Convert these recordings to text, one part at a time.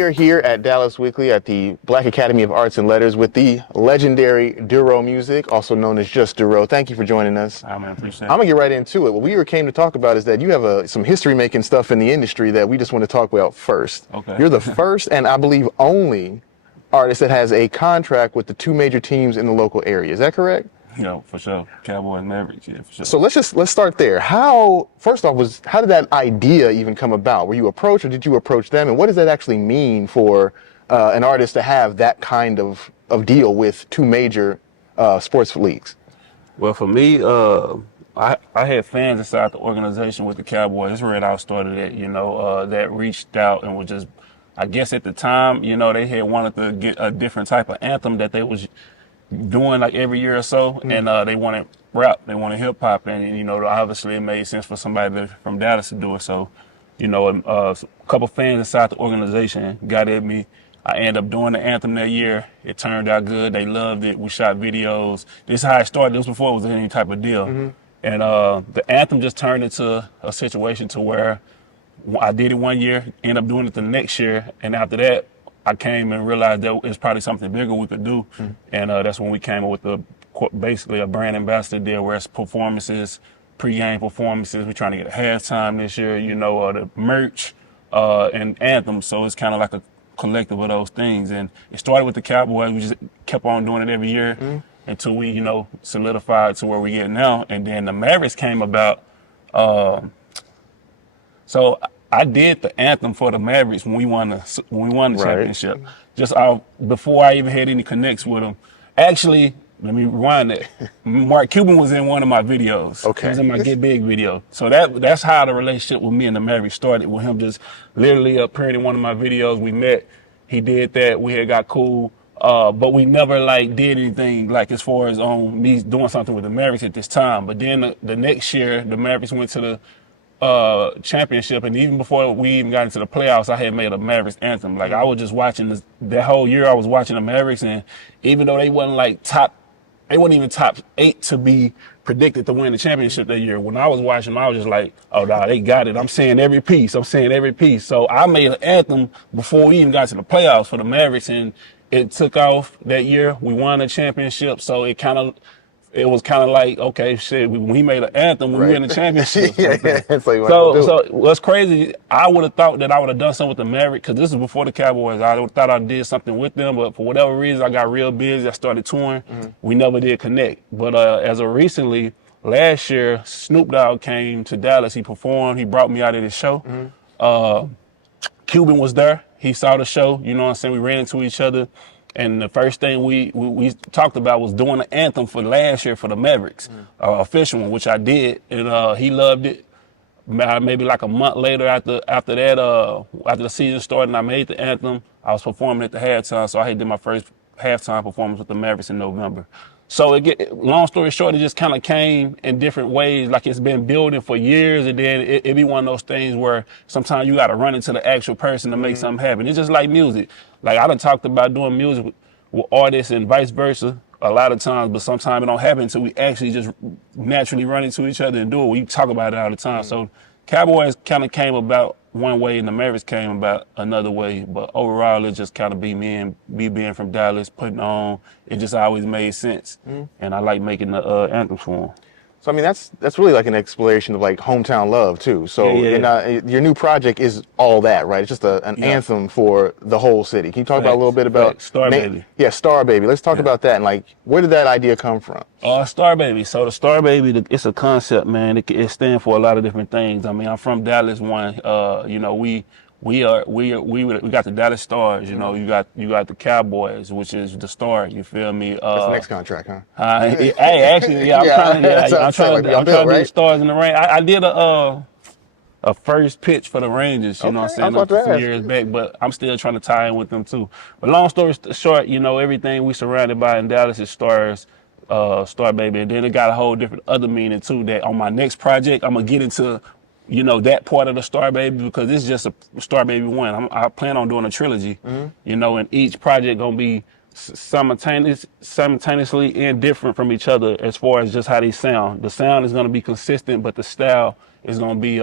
we are here at Dallas Weekly at the Black Academy of Arts and Letters with the legendary Durrough Music, also known as just Durrough. Thank you for joining us. I appreciate it. I'm going to get right into it. What we came to talk about is that you have some history-making stuff in the industry that we just want to talk about first. Okay. You're the first and I believe only artist that has a contract with the two major teams in the local area. Is that correct? Yeah, for sure. Cowboys, Mavericks, yeah, for sure. So let's start there. First off, how did that idea even come about? Were you approached or did you approach them? And what does that actually mean for an artist to have that kind of deal with two major sports leagues? Well, for me, I had fans inside the organization with the Cowboys. That's where it all started at, that reached out and was just, I guess at the time, they had wanted to get a different type of anthem that they was doing like every year or so, and they wanted rap, they wanted hip hop, and obviously it made sense for somebody from Dallas to do it. So, a couple fans inside the organization got at me. I ended up doing the anthem that year. It turned out good. They loved it. We shot videos. This is how it started. This was before it was any type of deal. And the anthem just turned into a situation to where I did it one year, ended up doing it the next year, and after that, I came and realized that it's probably something bigger we could do, and that's when we came up with basically a brand ambassador deal where it's performances, pre-game performances. We're trying to get a halftime this year, the merch and anthem. So it's kind of like a collective of those things. And it started with the Cowboys. We just kept on doing it every year until we, solidified to where we get now. And then the Mavericks came about. So I did the anthem for the Mavericks when we won the championship. Just before I even had any connects with them. Actually, let me rewind that. Mark Cuban was in one of my videos. Okay. He was in my Get Big video. So that's how the relationship with me and the Mavericks started, with him just literally appearing in one of my videos. We met. He did that. We had got cool. But we never did anything as far as on me doing something with the Mavericks at this time. But then the next year, the Mavericks went to the championship, and even before we even got into the playoffs, I had made a Mavericks anthem. I was just watching that whole year. I was watching the Mavericks, and even though they wasn't even top 8 to be predicted to win the championship that year, when I was watching them, I was just like, oh, nah, they got it. I'm saying every piece. So I made an anthem before we even got to the playoffs for the Mavericks, and it took off that year. We won the championship, so it was kind of like, okay, shit, we made an anthem when we win the championship. So what's crazy, I would have thought that I would have done something with the Mavericks, because this is before the Cowboys. I thought I did something with them, but for whatever reason, I got real busy. I started touring. We never did connect. But as of recently, last year, Snoop Dogg came to Dallas. He performed. He brought me out at his show. Cuban was there. He saw the show. You know what I'm saying? We ran into each other. And the first thing we talked about was doing the anthem for last year for the Mavericks, official one, which I did, and he loved it. Maybe like a month later, after the season started, and I made the anthem. I was performing at the halftime, so I did my first halftime performance with the Mavericks in November. So long story short, it just kind of came in different ways. It's been building for years, and then it be one of those things where sometimes you got to run into the actual person to make something happen. It's just like music. I done talked about doing music with artists and vice versa a lot of times, but sometimes it don't happen until we actually just naturally run into each other and do it. We talk about it all the time. So Cowboys kind of came about one way, and the Mavericks came about another way. But overall, it just kind of be being from Dallas, putting on. It just always made sense, and I like making the anthems for them. So, I mean, that's really like an exploration of hometown love too. So your new project is all that, right? It's just an anthem for the whole city. Can you talk about a little bit about Star Baby? Yeah, Star Baby. Let's talk about that, and where did that idea come from? Star Baby. So the Star Baby, it's a concept, man. It stands for a lot of different things. I mean, I'm from Dallas. We got the Dallas Stars, you got the Cowboys, which is the Star. You feel me? That's the next contract, huh? Hey, actually, I'm trying to do the Stars in the Rain. I did a first pitch for the Rangers, you know what I'm saying, a few years back, but I'm still trying to tie in with them too. But long story short, everything we surrounded by in Dallas is Stars, Star Baby, and then it got a whole different other meaning too. That on my next project, I'm gonna get into that part of the Star Baby, because this is just a Star Baby 1. I plan on doing a trilogy, and each project going to be simultaneously and different from each other as far as just how they sound. The sound is going to be consistent, but the style is going to be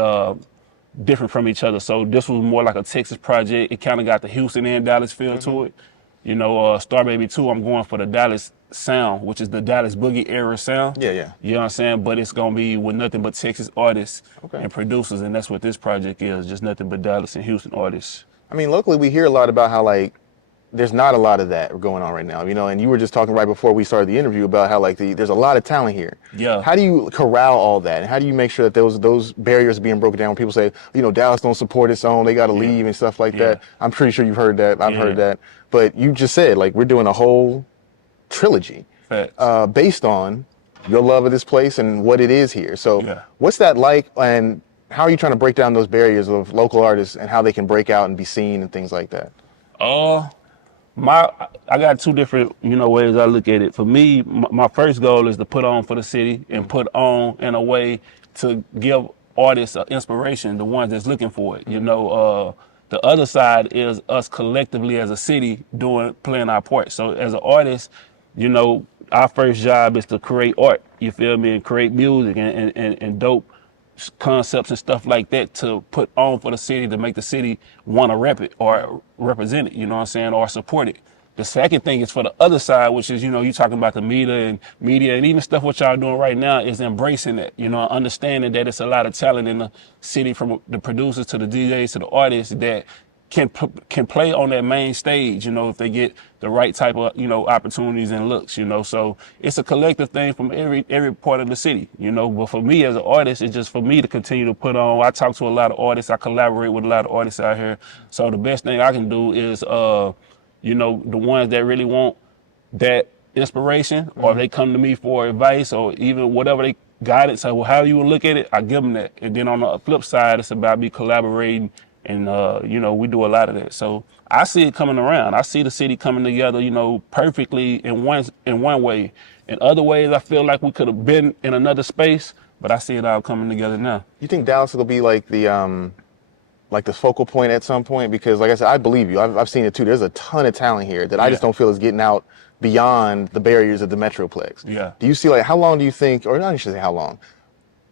different from each other. So this was more like a Texas project. It kind of got the Houston and Dallas feel to it. You know, Star Baby 2, I'm going for the Dallas sound, which is the Dallas Boogie era sound. Yeah, yeah. You know what I'm saying? But it's going to be with nothing but Texas artists Okay. and producers, and that's what this project is, just nothing but Dallas and Houston artists. I mean, locally we hear a lot about how like there's not a lot of that going on right now, you know, and you were just talking right before we started the interview about how like there's a lot of talent here. Yeah. How do you corral all that? And how do you make sure that those barriers are being broken down when people say, you know, Dallas don't support its own, they got to leave and stuff like that? I'm pretty sure you've heard that. I've heard that. But you just said like we're doing a whole trilogy based on your love of this place and what it is here. So what's that like, and how are you trying to break down those barriers of local artists and how they can break out and be seen and things like that? I got two different, you know, ways I look at it. For me, my first goal is to put on for the city and put on in a way to give artists inspiration, the ones that's looking for it. You know, the other side is us collectively as a city playing our part. So as an artist, you know, our first job is to create art, you feel me, and create music and dope concepts and stuff like that to put on for the city, to make the city want to rep it or represent it, you know what I'm saying, or support it. The second thing is for the other side, which is, you know, you talking about the media and even stuff what y'all doing right now is embracing it, you know, understanding that it's a lot of talent in the city, from the producers to the DJs to the artists that can play on that main stage, you know, if they get the right type of, you know, opportunities and looks, you know. So it's a collective thing from every part of the city, you know. But for me as an artist, it's just for me to continue to put on. I talk to a lot of artists. I collaborate with a lot of artists out here. So the best thing I can do is, you know, the ones that really want that inspiration, or if they come to me for advice or even whatever they guidance, or however you would look at it, I give them that. And then on the flip side, it's about me collaborating. And, you know, we do a lot of that. So I see it coming around. I see the city coming together, you know, perfectly in one way. In other ways, I feel like we could have been in another space, but I see it all coming together now. You think Dallas will be like the focal point at some point? Because like I said, I believe you. I've seen it too. There's a ton of talent here that I just don't feel is getting out beyond the barriers of the Metroplex. Yeah. Do you see, like, how long do you think, or not, I should say how long,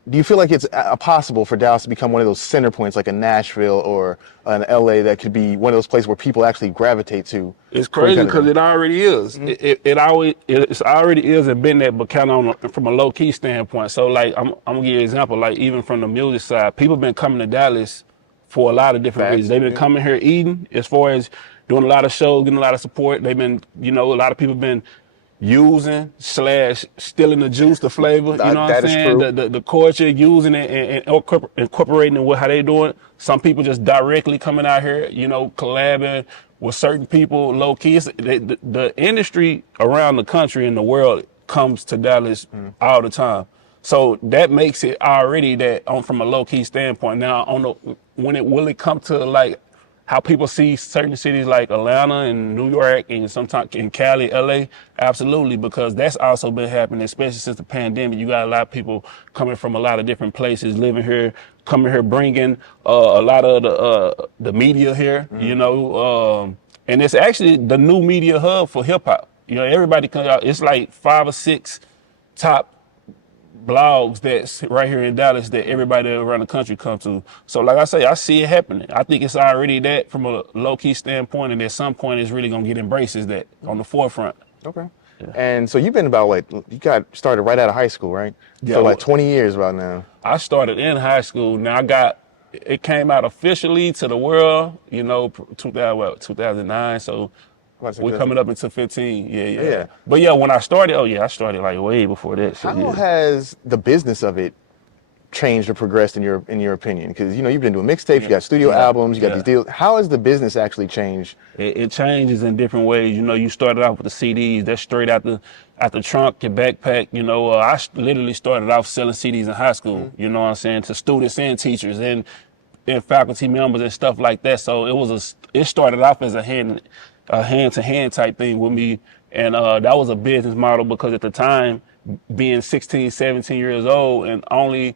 do you feel like it's possible for Dallas to become one of those center points, like a Nashville or an LA, that could be one of those places where people actually gravitate to? It's crazy because it already is. It already is and been that, but kind of from a low key standpoint. So like I'm gonna give you an example. Like even from the music side, people been coming to Dallas for a lot of different reasons. They've been coming here eating, as far as doing a lot of shows, getting a lot of support. They've been, you know, a lot of people been using / stealing the juice, the flavor, you know what I'm saying? The culture, using it and incorporating it with how they doing it. Some people just directly coming out here, you know, collabing with certain people, low key. The industry around the country and the world comes to Dallas all the time. So that makes it already that from a low key standpoint. Now, will it come to like how people see certain cities like Atlanta and New York and sometimes in Cali, LA? Absolutely, because that's also been happening, especially since the pandemic. You got a lot of people coming from a lot of different places, living here, coming here, bringing a lot of the media here, you know, and it's actually the new media hub for hip hop. You know, everybody comes out. It's like 5 or 6 top blogs that's right here in Dallas that everybody around the country come to. So like I say, I see it happening. I think it's already that from a low-key standpoint, and at some point it's really gonna get embraced as that on the forefront. Okay. Yeah. And so you've been about, like, you got started right out of high school, right? Yeah. So like 20 years about now. I started in high school. Now it came out officially to the world, you know, 2009. So we're coming up into 15, yeah. But yeah, when I started, I started like way before that. So, how has the business of it changed or progressed in your opinion? Because, you know, you've been doing mixtapes, you got studio albums, you got these deals. How has the business actually changed? It changes in different ways. You know, you started off with the CDs. That's straight out the trunk, your backpack. You know, I literally started off selling CDs in high school. You know what I'm saying, to students and teachers and faculty members and stuff like that. So it started off as a hand-to-hand type thing with me. And that was a business model because at the time, being 16, 17 years old and only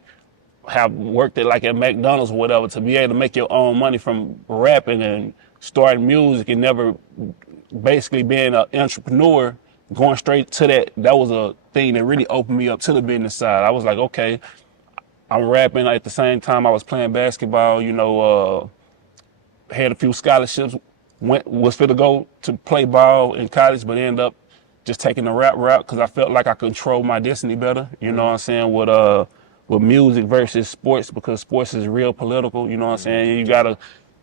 have worked at McDonald's or whatever, to be able to make your own money from rapping and starting music and never basically being an entrepreneur, going straight to that was a thing that really opened me up to the business side. I was like, okay, I'm rapping at the same time I was playing basketball. Had a few scholarships. Was fit to go to play ball in college, but ended up just taking the rap route because I felt like I controlled my destiny better. You know what I'm saying? With music versus sports, because sports is real political. You know what I'm saying? You gotta,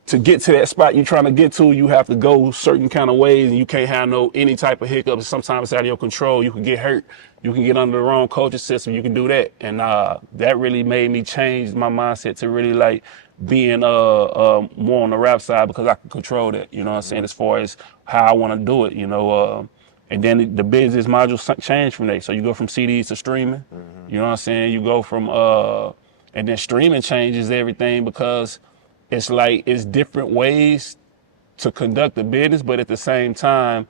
to get to that spot you're trying to get to, you have to go certain kind of ways, and you can't have any type of hiccups. Sometimes it's out of your control. You can get hurt. You can get under the wrong coaching system. You can do that, and that really made me change my mindset to really like being more on the rap side, because I can control that. You know what I'm saying? As far as how I want to do it. And then the business module changed from that. So you go from CDs to streaming. You know what I'm saying? You go from and then streaming changes everything, because it's like it's different ways to conduct the business, but at the same time,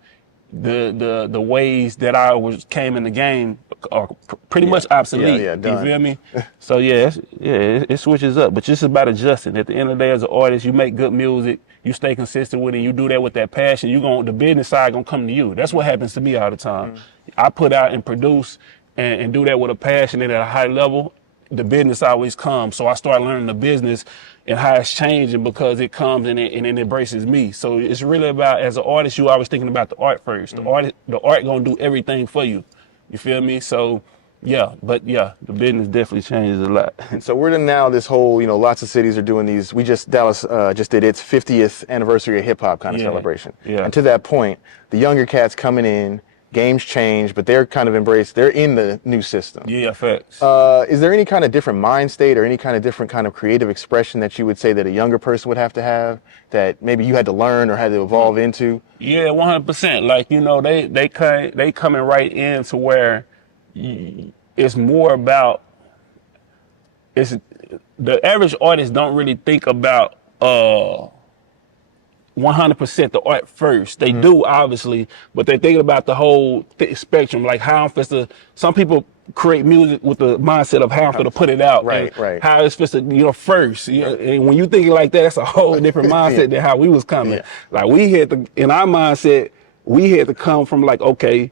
the ways that I came in the game are pretty much obsolete. Yeah, you done. feel me? So it switches up, but just about adjusting. At the end of the day, as an artist, you make good music, you stay consistent with it, you do that with that passion. The business side gonna come to you. That's what happens to me all the time. I put out and produce and do that with a passion and at a high level. The business always comes. So I start learning the business and how it's changing, because it comes and it embraces me. So it's really about, as an artist, you always thinking about the art first. The art gonna do everything for you. You feel me? So the business definitely changes a lot. And so we're in now this whole, lots of cities are doing these. Dallas just did its 50th anniversary of hip hop kind of celebration. Yeah. And to that point, the younger cats coming in, games change, but they're kind of they're in the new system. Yeah, facts. Is there any kind of different mind state or any kind of different kind of creative expression that you would say that a younger person would have to have, that maybe you had to learn or had to evolve into? Yeah, 100%. Like, they coming right into where it's more about, the average artist don't really think about 100% the art first. They do, obviously, but they're thinking about the whole spectrum, like how I'm supposed to. Some people create music with the mindset of how I'm supposed to put it out, right. How it's supposed to, first. And when you think like that, that's a whole different mindset than how we was coming. Yeah. Like in our mindset, we had to come from like, okay,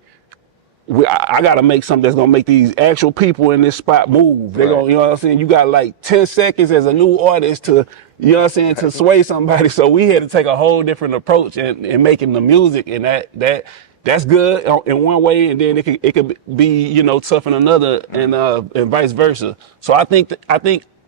I got to make something that's going to make these actual people in this spot move. They're going, you know what I'm saying? You got like 10 seconds as a new artist to, you know what I'm saying, to sway somebody. So we had to take a whole different approach in making the music, and that's good in one way, and then it could be, tough in another, and vice versa. So I think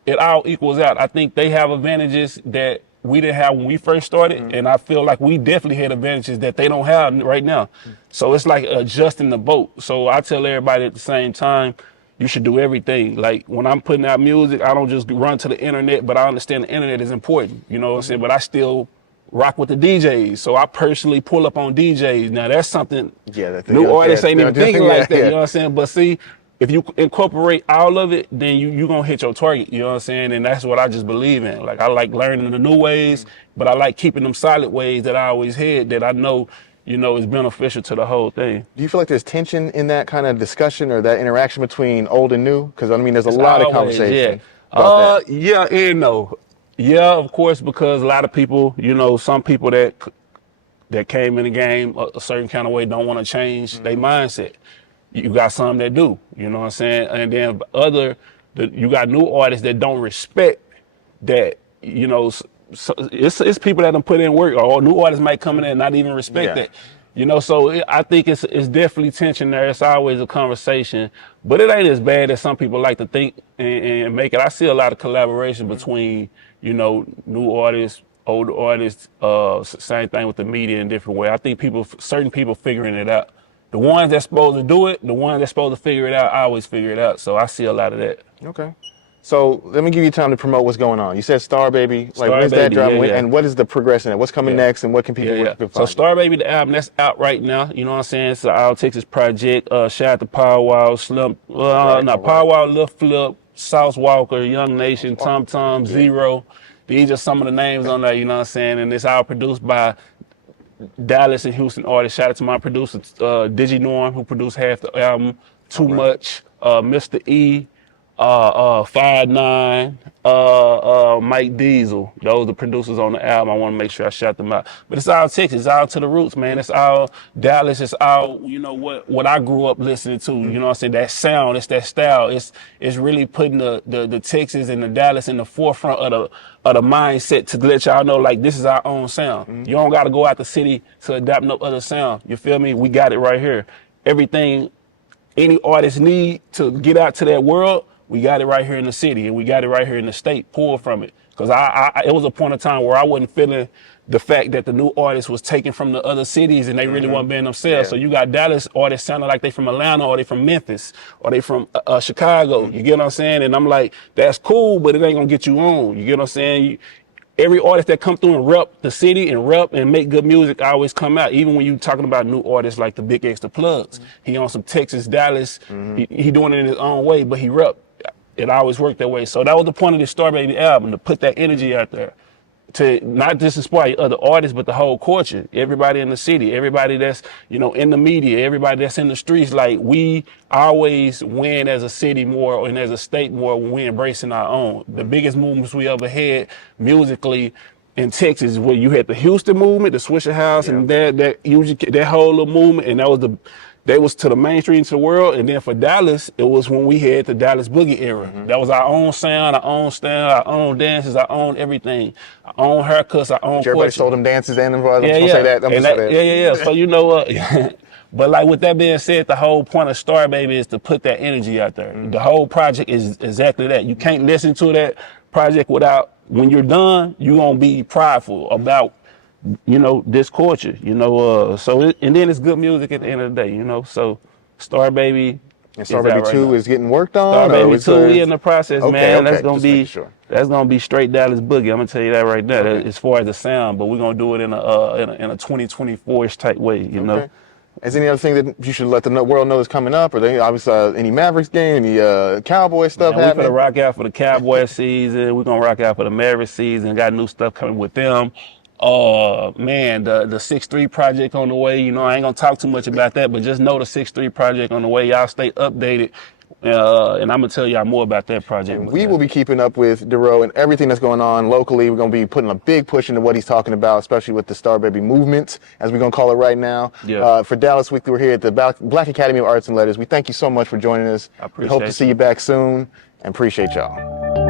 it all equals out. I think they have advantages that we didn't have when we first started, and I feel like we definitely had advantages that they don't have right now. So it's like adjusting the boat. So I tell everybody at the same time, you should do everything. Like when I'm putting out music, I don't just run to the internet, but I understand the internet is important, you know what I'm saying? But I still rock with the DJs. So I personally pull up on DJs. Now that's something new artists ain't even thinking like that, you know what I'm saying? But see, if you incorporate all of it, then you gonna hit your target, you know what I'm saying? And that's what I just believe in. Like I like learning the new ways, but I like keeping them solid ways that I always had, that I know, is beneficial to the whole thing. Do you feel like there's tension in that kind of discussion or that interaction between old and new? Because there's a lot of conversation about that. Yeah and no. Yeah, of course, because a lot of people, some people that came in the game a certain kind of way don't want to change their mindset. You got some that do, you know what I'm saying? And then you got new artists that don't respect that, so it's people that done put in work, or new artists might come in and not even respect that. So I think it's definitely tension there. It's always a conversation, but it ain't as bad as some people like to think and make it. I see a lot of collaboration between, new artists, older artists, same thing with the media in a different way. I think certain people figuring it out. The ones that's supposed to do it, the ones that's supposed to figure it out, I always figure it out. So I see a lot of that. Okay. So let me give you time to promote what's going on. You said Star Baby. Like, when's that dropping? And what is the progression? What's coming next? And what can people find? So Star Baby, the album, that's out right now. You know what I'm saying? It's an Out Texas project. Shout out to Power Wow, Slump. Power Wow, Lil Flip, Sauce Walker, Young Nation, Tom Tom, Zero. These are some of the names on there, you know what I'm saying? And it's all produced by Dallas and Houston artists. Shout out to my producer, DigiNorm, who produced half the album. Too Much, Mr. E, Five Nine, Mike Diesel. Those are the producers on the album. I want to make sure I shout them out. But it's all Texas. It's all to the roots, man. It's all Dallas. It's all, you know, what I grew up listening to. You know what I'm saying? That sound, it's that style. It's really putting the Texas and the Dallas in the forefront of the mindset to let y'all know, like, this is our own sound. You don't got to go out the city to adapt no other sound. You feel me? We got it right here. Everything any artist need to get out to that world, we got it right here in the city, and we got it right here in the state. Pull from it, because it was a point of time where I wasn't feeling the fact that the new artists was taken from the other cities and they really weren't being themselves. Yeah. So you got Dallas artists sounding like they from Atlanta, or they from Memphis, or they from Chicago. You get what I'm saying? And I'm like, that's cool, but it ain't gonna get you on. You get what I'm saying? Every artist that come through and rep the city and rep and make good music always come out. Even when you talking about new artists like the Big Extra Plugs, he on some Texas, Dallas. He doing it in his own way, but he rep. It always worked that way. So that was the point of this Star Baby album, to put that energy out there, to not just inspire other artists, but the whole culture, everybody in the city, everybody that's, you know, in the media, everybody that's in the streets. Like, we always win as a city more and as a state more when we embracing our own. The biggest movements we ever had musically in Texas is where you had the Houston movement, the Swisher House, and that whole little movement, and that was to the mainstream, to the world. And then for Dallas, it was when we had the Dallas Boogie era. That was our own sound, our own style, our own dances, our own everything, our own haircuts, our own Everybody culture. stole them dances and them. I'm Yeah, just gonna say that. I'm And gonna say that. yeah. So you know what? But like, with that being said, the whole point of Star Baby is to put that energy out there. The whole project is exactly that. You can't listen to that project without, when you're done, you're gonna be prideful about, you know, this culture, you know, and then it's good music at the end of the day, you know. So Star Baby, And Star Baby 2 is getting worked on. Star Baby it's 2, we in the process, man. Okay. That's gonna Just be making sure. that's gonna be straight Dallas Boogie. I'm gonna tell you that right now. Okay. As far as the sound, but we're gonna do it in a 2024ish type way, you know. Okay. Is there any other thing that you should let the world know is coming up? Or they obviously any Mavericks game, any Cowboy stuff And we're happening? gonna rock out for the Cowboy season. We're gonna rock out for the Mavericks season. Got new stuff coming with them. Man, the 6'3" project on the way. You know, I ain't gonna talk too much about that, but just know the 6'3" project on the way. Y'all stay updated. And I'm gonna tell y'all more about that project. We will be keeping up with Durrough and everything that's going on locally. We're going to be putting a big push into what he's talking about, especially with the Star Baby movement, as we're going to call it right now. Yeah. For Dallas Weekly, we're here at the Black Academy of Arts and Letters. We thank you so much for joining us. I We hope to appreciate see you back soon, and appreciate y'all.